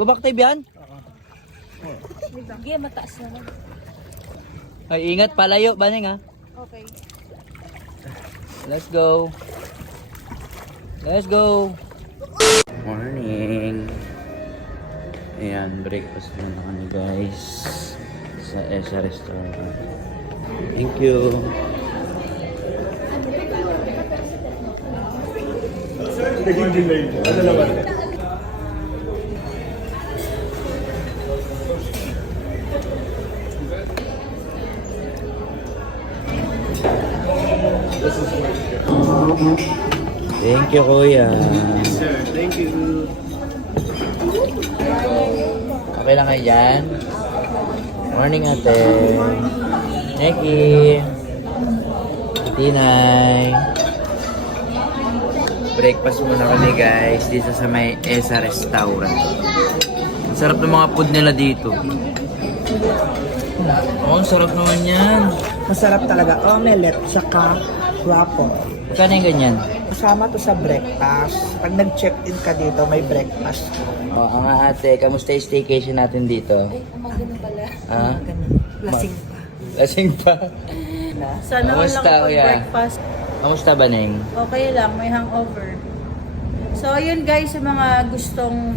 Bubaktiv yan? Sige, mataas naman. Ay, ingat, palayo, Baneng ha. Okay. Let's go. Let's go. Morning. Ayan, breakfast muna kami guys. Sa ESA restaurant. Thank you. Thank you, kuya. Sir, thank you. Okay lang kayo dyan? Morning, ate. Neki. Tinay. Breakfast muna kami guys dito sa may ESA restaurant. Ang sarap ng mga food nila dito. Oh, ang sarap naman yan. Masarap talaga. Omelette, tsaka waffle. Magkano yung ganyan? Kasama to sa breakfast. Pag nag-check-in ka dito, may breakfast. Oo nga ate, kamusta yung staycation natin dito? Ganun pala. Ha? Lasing pa. Lasing pa. Sana all Kamusta, lang pag kuya? breakfast. Kamusta ba, Neng? Okay lang, may hangover. So, yun guys, sa mga gustong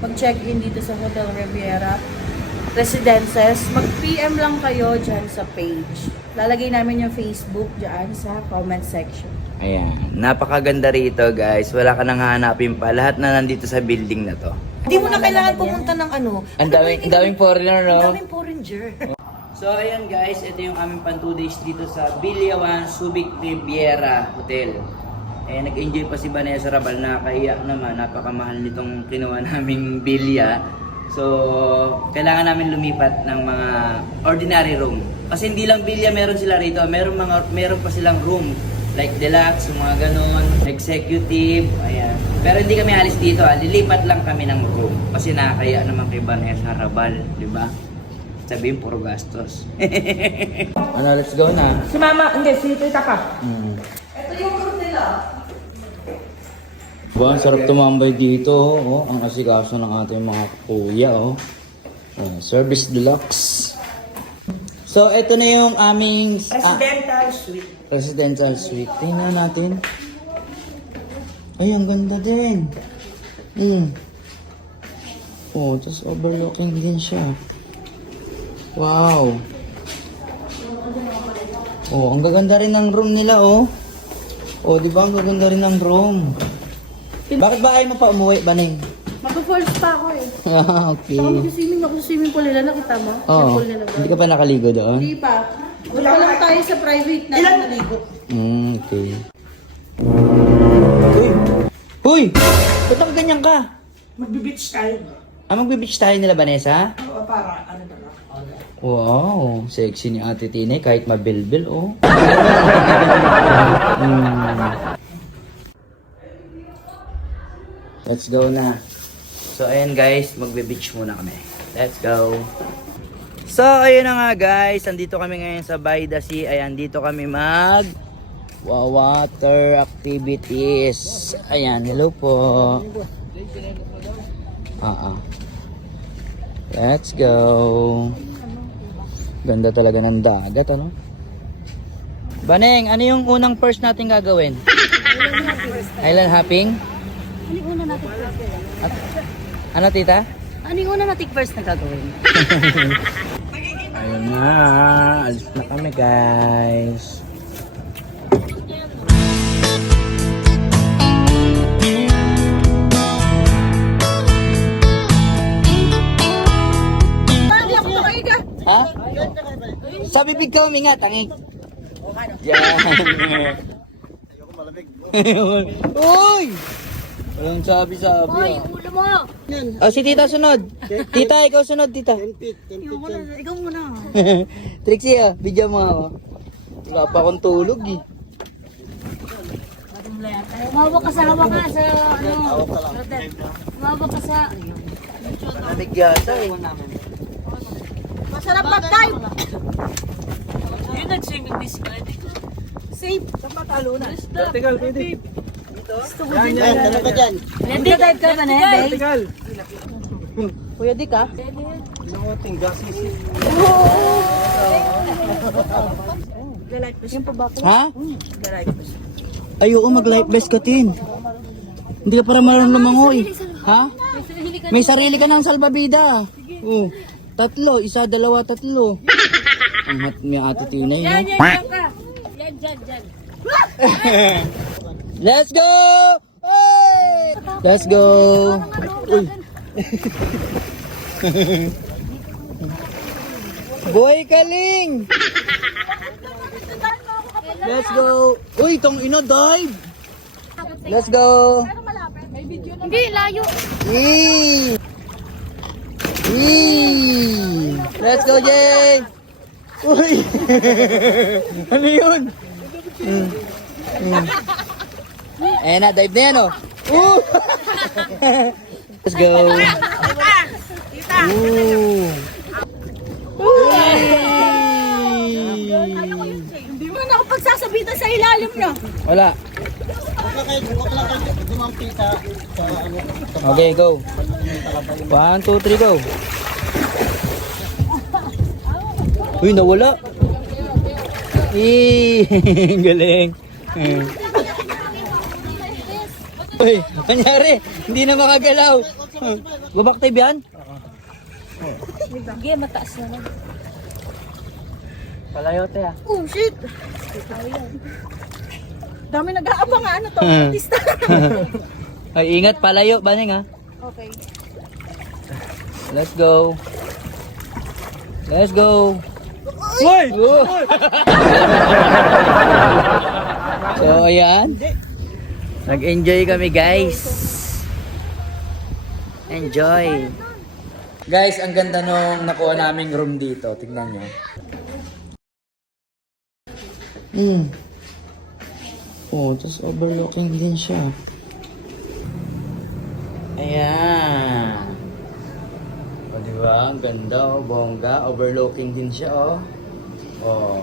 mag-check-in dito sa Hotel Riviera Residences, mag-PM lang kayo dyan sa page. Lalagay namin yung Facebook dyan sa comment section. Ayan, napakaganda rito guys. Wala ka nang hahanapin pa. Lahat na nandito sa building na to. Hindi mo na kailangan pumunta ng ano. Ang daming foreigner, no? Ang daming foreigner. So ayan guys, ito yung aming pan 2 days dito sa Biliawan Subic Riviera Hotel. Eh nag-enjoy pa si Vanessa Rabal, nakakahiya naman, napakamahal nitong kinuha naming bilya. So kailangan namin lumipat ng mga ordinary room. Kasi hindi lang bilya meron sila rito, meron pa silang room like deluxe, mga ganon, executive, ayan. Pero hindi kami alis dito, lilipat lang kami ng room. Kasi nakakahiya naman kay Vanessa Rabal, di ba? Sabihin, puro gastos. Ano, let's go na. Si mama, hindi, si tita pa. Ito yung room nila. Ba, ang sarap tumambay dito. Oh. Ang asikaso ng ating mga kuya. Oh. Service deluxe. So, ito na yung aming Presidential suite. residential suite. Tingnan natin. Ay, ang ganda din. Oh, tapos overlooking din siya. Wow. Oh, ang gaganda rin ng room nila, oh. Oh, di ba ang gaganda rin ng room? Bakit ba ayaw mo pa umuwi, Baneng? Mag-falls pa ako eh. Okay. Saka mag-swimming ako sa swimming pool nila, nakita mo? Oo. Yung pool nila. Hindi ka pa nakaligo doon? Hindi pa. Wala lang tayo sa private na naligo. Okay. Uy! Uy! Ba't ang ganyan ka? Magbe-beach tayo. Magbe-beach tayo nila, Vanessa? Oo, para ano na lang. Wow, sexy ni Ate Tine kahit mabilbil, oh. Let's go na. So, ayan guys, magbe-beach muna kami. Let's go. So, ayun na nga guys, andito kami ngayon sa By the Sea. Ayan, dito kami water activities. Ayan, hello po. Let's go. Ganda talaga ng dagat, ano? Baneng, ano yung unang first natin gagawin? Island hopping? Ano yung una natin first? Ano, tita? Ano yung una natin first na gagawin? Ayun na, alis na kami guys. Ha? Sa bibig ka huminga, tangig. Yan. Ayoko malamig. Uy! Walang sabi-sabi. Hoy, ulo mo! Oh, si tita sunod. Tita, ikaw sunod, tita. Ikaw muna. Trixie, video mo ako. Wala pa akong tulog eh. Umawak ka sa hawak ka sa ano. Umawak ka sa... Lamig yata eh. Masarap mag-dive! Yung nag-swimming this ka, Safe! Vertical, pwede. Yan, dalawa ka dyan. Hindi dive ka ba na, babe? Vertical. Kuya Dick ah. Noting gases. Lalike ko siya. Yung pabako. Ha? Lalike ko siya. Ay, oo, mag-life vest ka, Tin. Hindi ka para marunong lumangoy. Ha? May sarili ka ng salbabida. Oo. 3, 1, 2, 3. Ang may ate Tina yun. Yan ka. Yan, dyan. Let's go! Hey! Let's go! Uy. Boy Kaling! Let's go! Uy, tong ino dive! Let's go! Hindi, layo. Eee! Eee! Let's go, Jay! Uy! Ano yun? Eh na, dive na yan, oh! Ooh! Let's go! Ooh! Hindi mo na ako pagsasabitan sa ilalim na. Wala. Okay, go. 1, 2, 3, go. Uy, nawala. Galing. Uy, kanyari, hindi na makagalaw. Gubak tayo yan? Sige, mataas naman. Palayo tayo. Oh, shit. Dami nag-aabang ano to, artista. Ay, ingat, palayo, baning ha. Okay. Let's go. Let's go. Hoy! So, ayan. Nag-enjoy kami, guys. Enjoy. Guys, ang ganda nung nakuha naming room dito. Tignan nyo. Oh, tapos overlooking din siya. Ayan. O, diba? Ang ganda, oh. Bongga. Overlooking din siya, oh. Oh.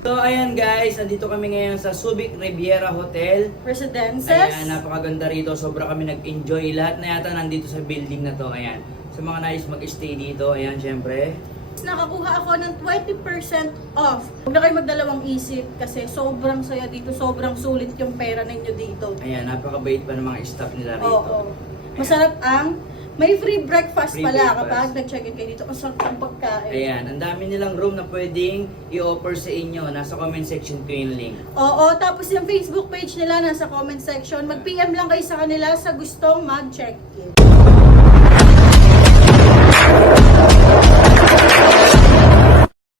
So, ayan guys. Nandito kami ngayon sa Subic Riviera Hotel. Residences. Ayan, napakaganda rito. Sobra kami nag-enjoy. Lahat na yata nandito sa building na to. Ayan. Sa mga nais mag-stay dito, ayan, syempre. Nakakuha ako ng 20% off. Huwag na kayo magdalawang isip kasi sobrang saya dito. Sobrang sulit yung pera ninyo dito. Ayan, napakabait pa ng mga staff nila rito. Oo. Masarap ang may free breakfast Free pala breakfast. kapag nag-check-in kayo dito. Masarap ang pagkain. Ayan, ang dami nilang room na pwedeng i-offer sa inyo. Nasa comment section ko yung link. Oo, tapos yung Facebook page nila nasa comment section. Mag-PM lang kayo sa kanila sa gustong mag-check-in.